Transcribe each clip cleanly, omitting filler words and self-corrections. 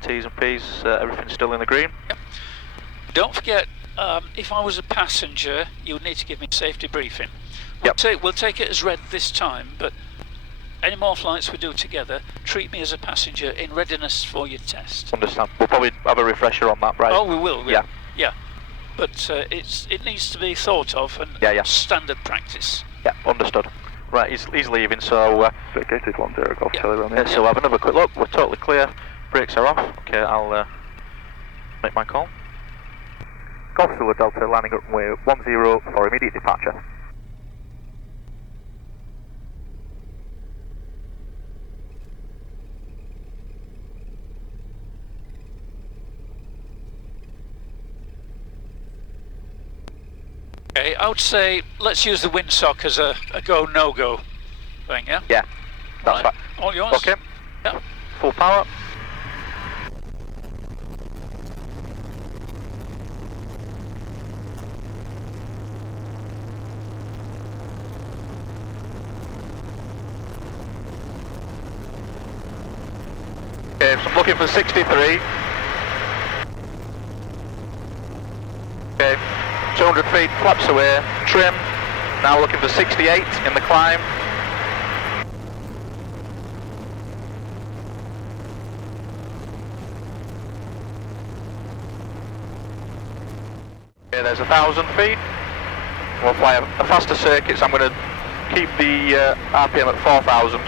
the T's and P's, everything's still in the green. Yep. Don't forget, if I was a passenger, you would need to give me a safety briefing. We'll take it as read this time, but any more flights we do together, treat me as a passenger in readiness for your test. Understand. We'll probably have a refresher on that, right? Oh, we will. Yeah. Yeah. But it needs to be thought of and standard practice. Yeah, understood. Right, he's leaving, so... Vacated 10 Golf Charlie Romeo. So we'll have another quick look. We're totally clear. Brakes are off. Okay, I'll make my call. Golf Zulu Delta landing at runway 10 for immediate departure. Okay, I would say let's use the windsock as a go, no-go thing, yeah? Yeah, that's right. fine. All yours? Okay. Yeah. Full power. Okay, so I'm looking for 63. Okay, 200 feet, flaps away, trim. Now looking for 68 in the climb. Okay, there's 1,000 feet. We'll fly a faster circuit, so I'm going to keep the RPM at 4,000.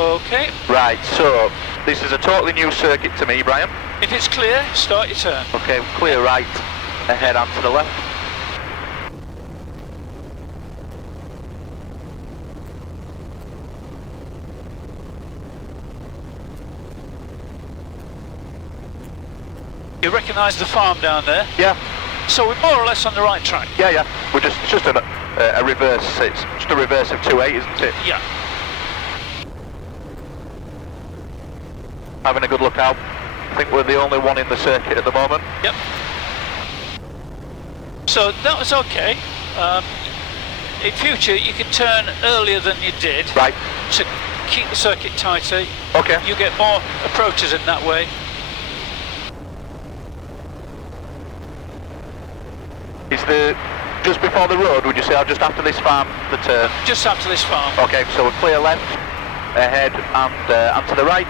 Okay. Right, so this is a totally new circuit to me, Brian. If it's clear, start your turn. Okay, clear right, ahead and to the left. You recognise the farm down there? Yeah. So we're more or less on the right track? Yeah. We're it's just a reverse, it's just a reverse of 2.8, isn't it? Yeah. Having a good look out. I think we're the only one in the circuit at the moment. Yep. So that was okay. In future you can turn earlier than you did. Right. To keep the circuit tighter. Okay. You get more approaches in that way. Is just before the road, would you say, or just after this farm, the turn? Just after this farm. Okay, so we're clear left, ahead and to the right.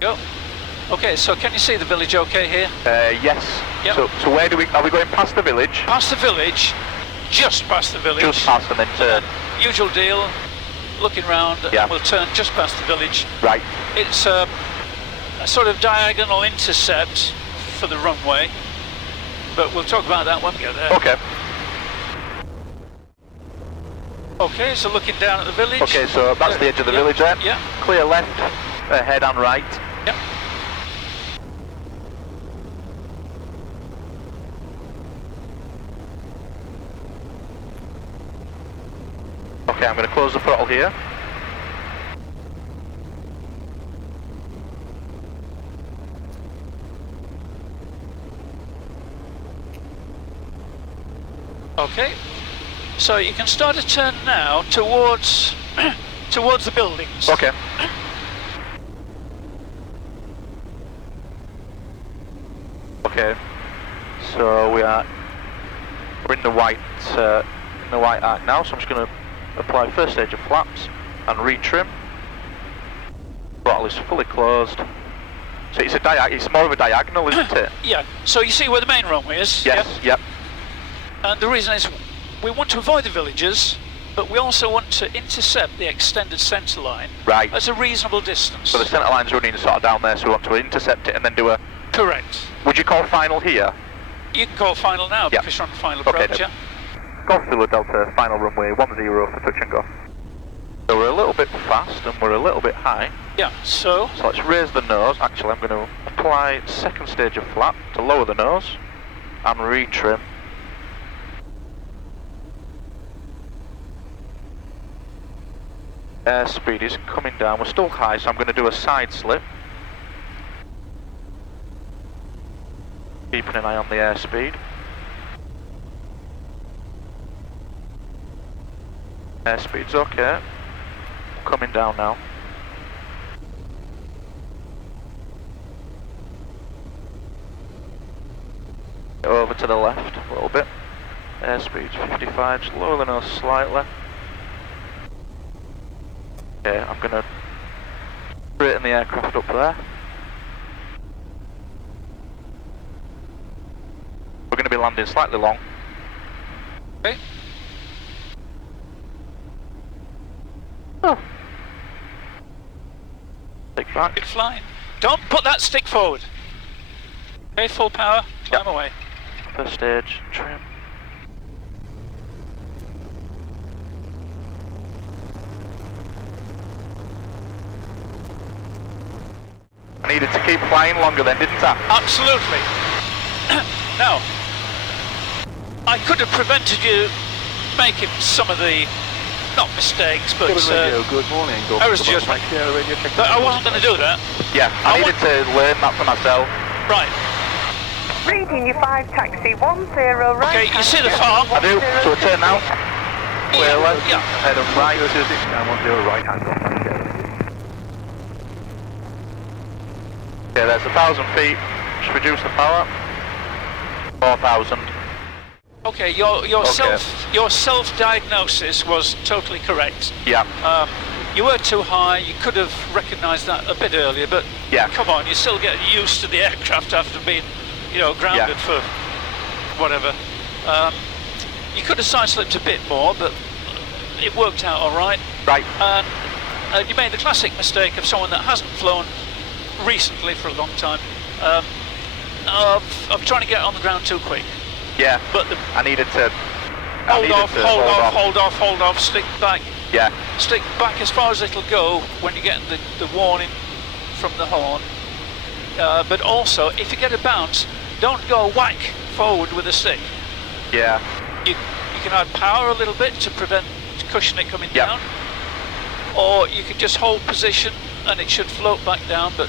Go. Okay, so can you see the village okay here? Yes. Yep. So where are we going past the village? Past the village, just past the village. Just past and then turn. Usual deal, looking round, and we'll turn just past the village. Right. It's a sort of diagonal intercept for the runway, but we'll talk about that when we get there. Okay. Okay, so looking down at the village. Okay, so that's the edge of the village there. Yeah. Clear left, ahead and right. Yep. Okay, I'm going to close the throttle here. Okay, so you can start a turn now towards towards the buildings. Okay. Okay, so we're in the white arc now, so I'm just going to apply first stage of flaps and retrim. Throttle is fully closed. So it's more of a diagonal, isn't it? Yeah, so you see where the main runway is? Yes, yep. And the reason is we want to avoid the villages, but we also want to intercept the extended centre line. Right. At a reasonable distance. So the centre line's running sort of down there, so we want to intercept it and then do a... Correct. Would you call final here? You can call final now because you're on final approach, Okay, yeah? Golf Zulu Delta, final runway 10 for touch and go. So we're a little bit fast and we're a little bit high. Yeah, so let's raise the nose. Actually, I'm going to apply second stage of flap to lower the nose and retrim. Airspeed is coming down. We're still high, so I'm going to do a side slip. Keeping an eye on the airspeed. Airspeed's okay. Coming down now. Over to the left a little bit. Airspeed's 55, slower than us slightly. Okay, I'm gonna straighten the aircraft up there. We're gonna be landing slightly long. Okay. Oh. Stick back. Good flying. Don't put that stick forward. Okay, full power, climb away. First stage, trim. I needed to keep flying longer then, didn't I? Absolutely. Now, I could have prevented you making some of the, not mistakes, but good morning. errors judgment. But I wasn't going to do that. Yeah, I needed to learn that for myself. Right. Reading you 5 taxi 10 right. Okay, you see the farm? I do, so I turn now. Clear left, Yeah. head on right. 910 right hand off. Okay, there's 1,000 feet. Just reduce the power. 4,000. Okay, your self-diagnosis was totally correct. Yeah. You were too high. You could have recognised that a bit earlier, but Yeah. come on, you're still getting used to the aircraft after being, grounded for whatever. You could have side-slipped a bit more, but it worked out all right. Right. And you made the classic mistake of someone that hasn't flown recently for a long time, of trying to get on the ground too quick. Yeah. But I needed to. hold off, stick back. Yeah. Stick back as far as it'll go when you get the warning from the horn. But also, if you get a bounce, don't go whack forward with a stick. Yeah. You can add power a little bit to prevent cushion it coming Yep. down, or you can just hold position and it should float back down. But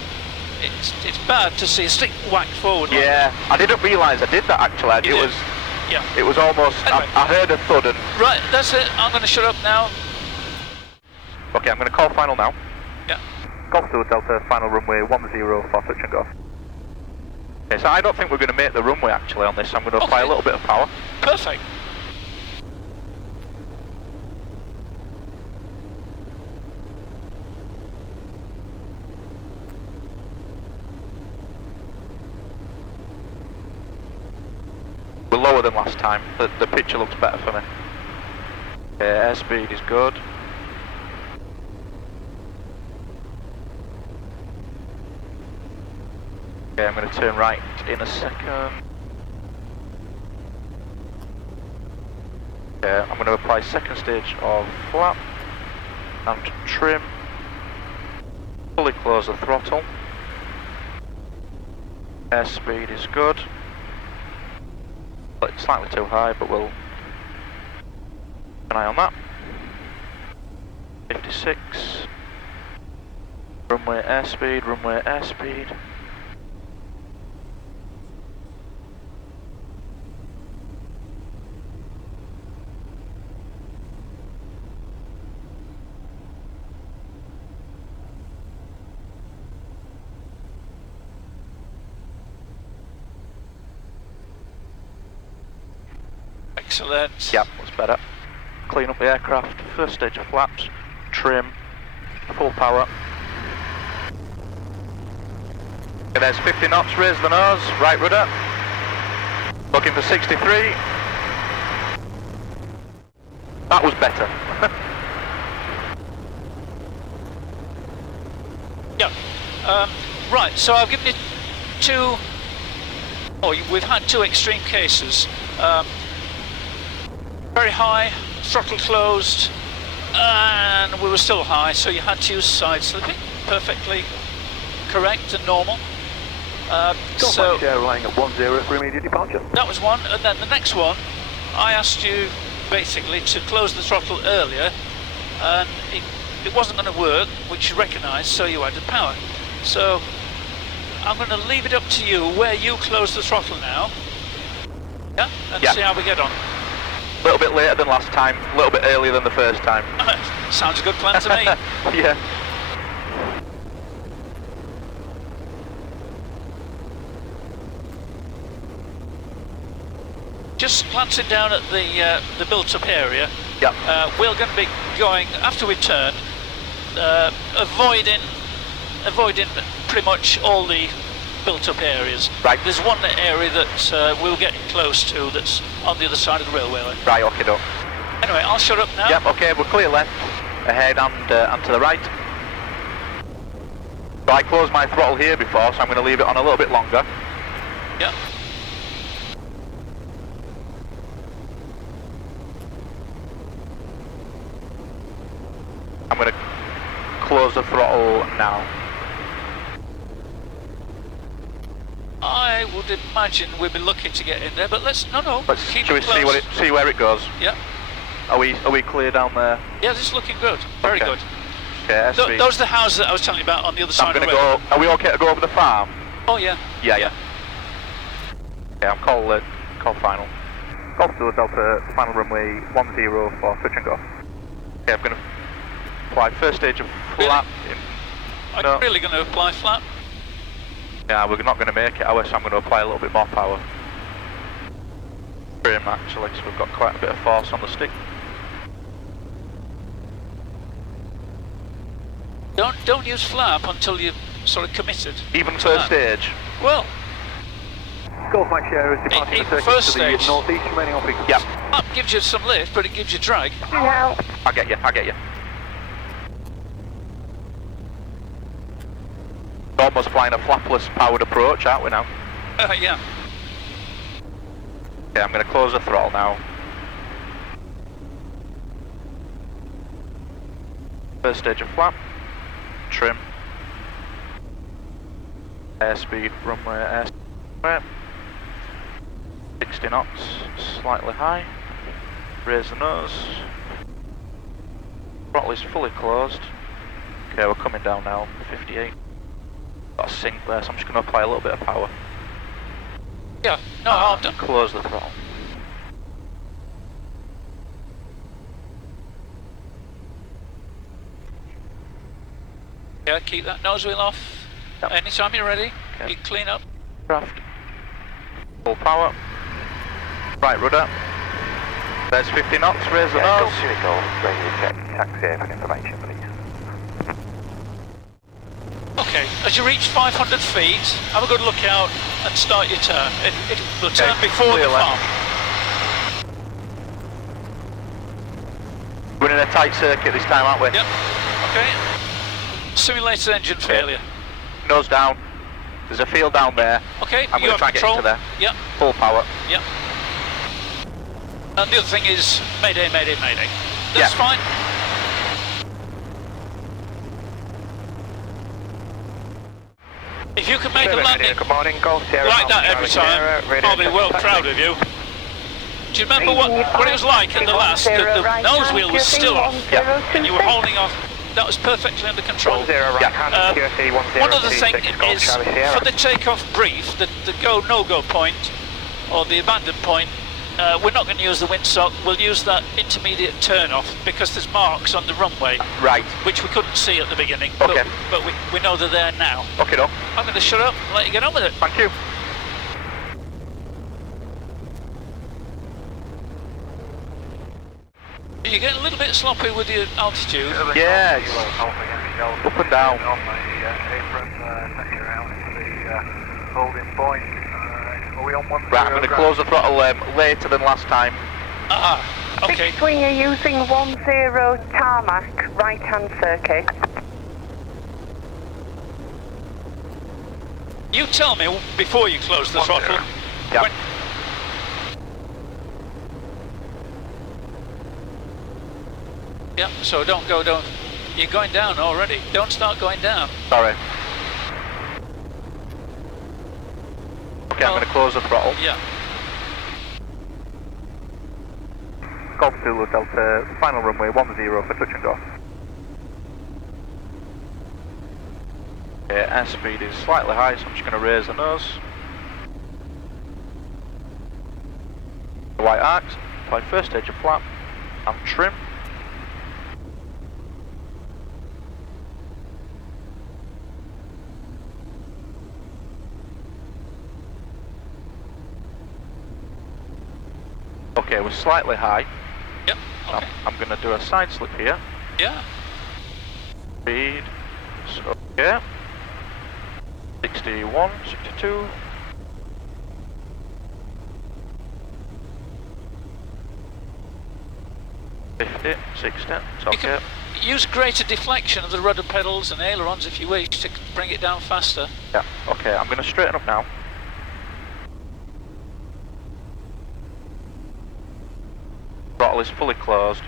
it's bad to see a stick whack forward. Like Yeah. I didn't realise I did that actually. You did. Yeah. It was almost. Anyway. I heard a thud and. Right, that's it. I'm going to shut up now. Okay, I'm going to call final now. Yeah. Golf to Delta, final runway 10 for touch and go. Okay, so I don't think we're going to make the runway actually on this. I'm going to apply a little bit of power. Perfect. We're lower than last time. The picture looks better for me. Okay, airspeed is good. Okay, I'm going to turn right in a second. Okay, I'm going to apply second stage of flap and trim. Fully close the throttle. Airspeed is good. It's slightly too high, but we'll keep an eye on that. 56. Runway airspeed, runway airspeed. Excellent. Yep, that's better. Clean up the aircraft, first stage of flaps, trim, full power. Okay, there's 50 knots, raise the nose, right rudder. Looking for 63. That was better. Yeah. Right, so I've given you two, we've had two extreme cases. Very high, throttle closed, and we were still high, so you had to use side slipping. Perfectly correct and normal. So lying at 10 for immediate departure. that was one, and then the next one, I asked you basically to close the throttle earlier, and it wasn't going to work, which you recognised, so you added power. So I'm going to leave it up to you where you close the throttle now. Yeah, and Yeah. see how we get on. A little bit later than last time, a little bit earlier than the first time. Sounds a good plan to me. Yeah. Just glancing down at the built-up area. Yep. We're going to be going after we turn, avoiding pretty much all the built-up areas. Right. There's one area that we'll get close to that's on the other side of the railway line. Right, okay, doke. Anyway, I'll shut up now. Yep, okay, we're clear left, ahead and to the right. So I closed my throttle here before, so I'm going to leave it on a little bit longer. Yep. I'm going to close the throttle now. I would imagine we'd be lucky to get in there, but let's keep Shall we it close. see where it goes? Yeah. Are we clear down there? Yeah, this is looking good. Very Okay. good. Okay, SV. Those are the houses that I was telling you about on the other side I'm of going the to road. go. Are we okay to go over the farm? Oh yeah. Yeah. Okay, I'm call final. Golf to Delta, final runway 10 for touch and go. Okay, I'm going to apply first stage of flap. Are No. you really going to apply flat? Yeah, we're not going to make it, so I'm going to apply a little bit more power. Trim actually, so we've got quite a bit of force on the stick. Don't use flap until you've sort of committed. Even to first that. stage. Well, Golf Mike Sierra is departing in the circuit first to the stage. northeast, remaining on frequency. Yep, flap gives you some lift, but it gives you drag. Now, I get you. We're almost flying a flapless powered approach, aren't we now? Yeah. Okay, I'm going to close the throttle now. First stage of flap. Trim. Airspeed, runway, airspeed. 60 knots, slightly high. Raise the nose. Throttle is fully closed. Okay, we're coming down now, 58. Got a sink there, so I'm just going to apply a little bit of power. Yeah. No, I'm done. Close the throttle. Yeah, keep that nose wheel off. Yep. Anytime you're ready, Okay. you clean up. Craft. Full power. Right rudder. There's 50 knots, raise the nose. Radio check, taxi for information, please. Okay, as you reach 500 feet, have a good look out and start your turn. It will turn Okay, before clear the left. farm. We're in a tight circuit this time, aren't we? Yep. Okay. Simulated engine failure. Nose down. There's a field down there. Okay, I'm you going to have try and get control. into there. Yep. Full power. Yep. And the other thing is mayday, mayday, mayday. That's Yeah. fine. If you can make a landing Good morning, Golf Sierra. like that every time, I'll be well proud of you. Do you remember what it was like at the last? The nose wheel was still off, and you were holding off. That was perfectly under control. 10 right hand, QSE 1026 One other thing Golf is, Charlie Sierra. for the takeoff brief, the go, no-go point, or the abandon point, we're not going to use the windsock, we'll use that intermediate turn-off, because there's marks on the runway, Right. which we couldn't see at the beginning, Okay. but we know they're there now. Okay, doke. I'm going to shut up and let you get on with it. Thank you. You get a little bit sloppy with your altitude. Yeah, it's up and down. On the apron, take you around into the holding point. Are we on 10? Right, I'm going to close the throttle later than last time. Ah, okay. fixed wing are using 10 tarmac, right hand circuit. You tell me before you close the throttle. Yep. When, yeah, so don't. You're going down already. Don't start going down. Sorry. Okay, I'm Well- going to close the throttle. Yeah. Golf Zulu Delta, final runway 10 for touch and go. Okay, airspeed is slightly high, so I'm just going to raise the nose. The white arcs, apply first stage of flap, and trim. Okay, we're slightly high. Yep, okay. I'm going to do a side slip here. Yeah. Speed, so yeah. 61, 62. $50, $60, it's You okay. can use greater deflection of the rudder pedals and ailerons if you wish to bring it down faster. Yeah, okay, I'm going to straighten up now. Throttle is fully closed.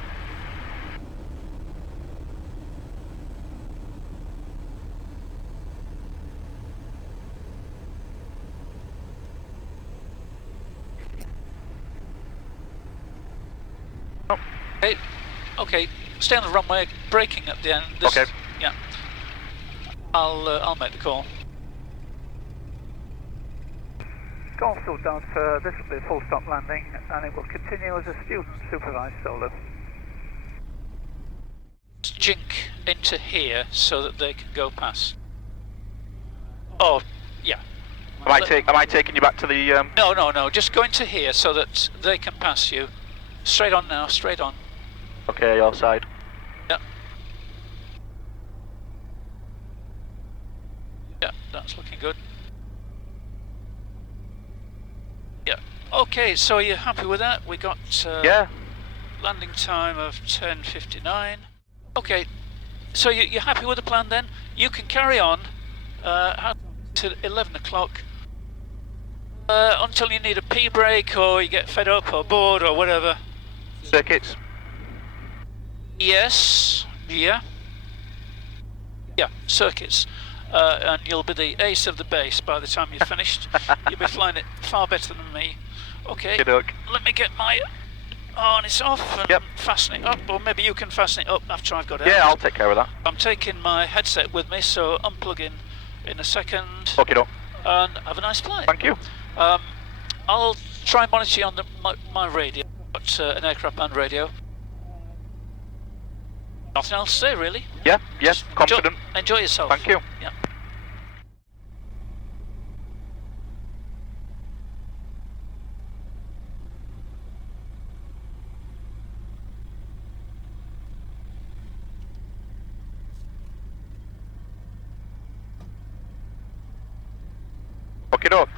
Okay, okay, stay on the runway, braking at the end. Okay. Yeah. I'll make the call. Golf still down, this will be a full stop landing and it will continue as a student supervised solo. Jink into here so that they can go past. Oh, yeah. Am I taking you back to the No, just go into here so that they can pass you. Straight on now, straight on. Okay, your side. Yeah. Yeah, that's looking good. Yeah. Okay, so you're happy with that? We got Yeah. landing time of 10:59. Okay, so you're happy with the plan then? You can carry on to 11 o'clock until you need a pee break or you get fed up or bored or whatever. Circuits. Yes, yeah, circuits, and you'll be the ace of the base by the time you're finished. You'll be flying it far better than me. Okay, Okey-doke. let me get my harness off and fasten it up, or maybe you can fasten it up after I've got it Yeah, out. I'll take care of that. I'm taking my headset with me, so unplug in a second. Okay, doke. And have a nice flight. Thank you. I'll try and monitor you on my radio. Got an aircraft band radio. Nothing else to say, really. Yeah, yes, confident. Enjoy yourself. Thank you. Yeah. Okay, doke.